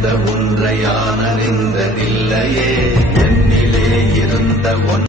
இருந்த ஒன்றையான நின்றதில்லையே என்னிலே இருந்த ஒன்